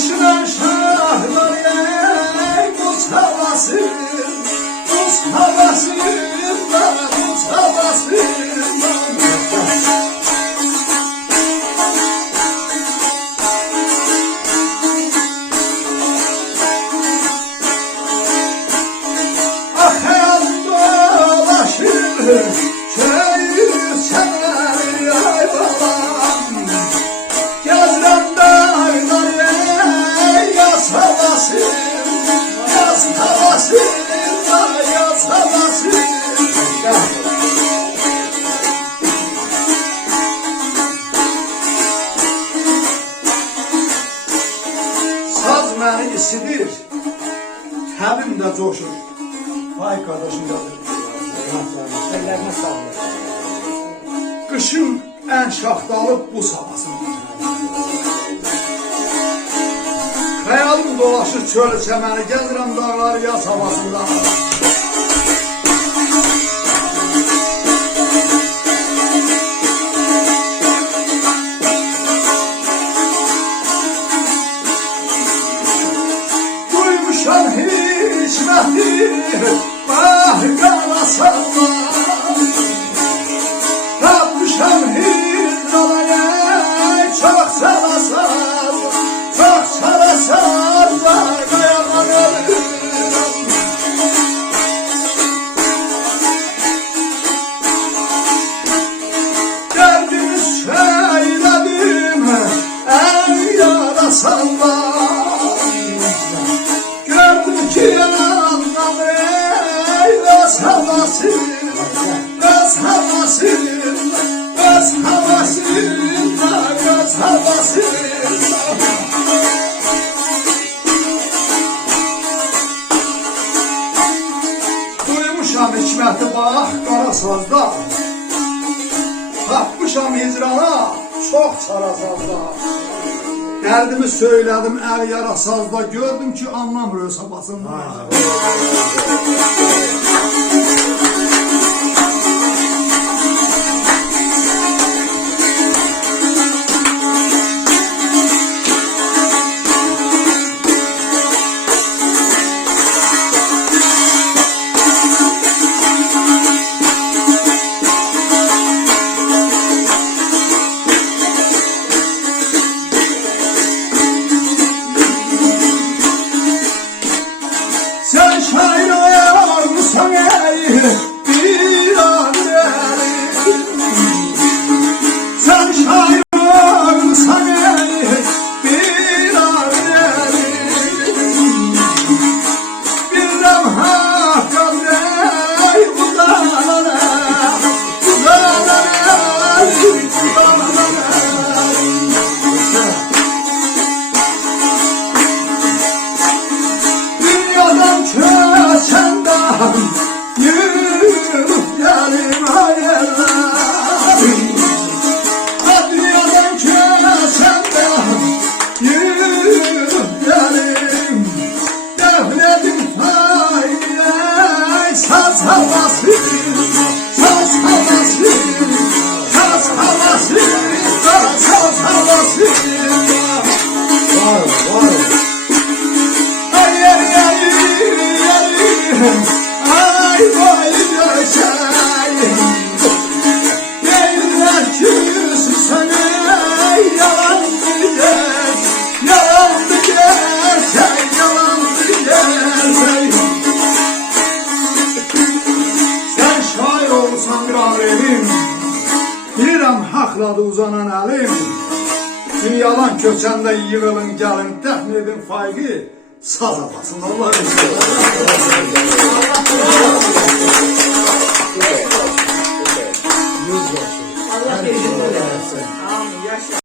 Kışın şahlar ey buz havası, buz havası, buz havası. Akar dolaşır köyü sever ay babam. Gezrem dağlar ey yaz havası, yaz havası, yaz havası. Saz məni isidir, təbim də coşur. Vay kardeşim yazır. Ellerine sağlık. Kışın en şahtalı buz havasında. Xəyalım dolaşır çöl çəməni, gəzirəm dağları yaz havasında. Duymuşam hikməti, bah qarasanlar. Tapmışam hidralaya, çok çalasan, çok çalasan da kayamam ölürüm. Derdimi söyledim, el yarasanlar. Gördüm ki yanımdan ey öz havası, öz havası, öz havası, öz havası. Duymuşam hikməti bax qara sazda, tapmışam hicrana çox çara sazda. Dərdimi söylədim əl yara sazda, gördüm ki anlamır öz havasında. Sen şair olsan ey bir adrelim. Sen şair olsan ey bir adrelim. Bilmem hakkam ey udanana, udanana, udanana. Dünyadan köçenden yürüp gelim hayırlar. Dünyadan köçenden yürüp gelim. Devletin fayda saz havası, saz havası, saz havası, saz havası. Var, var. Ay ay ay ay, ay vay yaşayım. Değiller küsü sana yalandı gel, yalandı gerçek, yalandı gerçek. Sen şair olsan bir alemin, bilirəm haqladı uzanan əlim. Dünyadan köçəndə yığılın gəlin, dəfn edin faiqi saz havasında. Allah Allah gecini versin. Amin. Yaşa.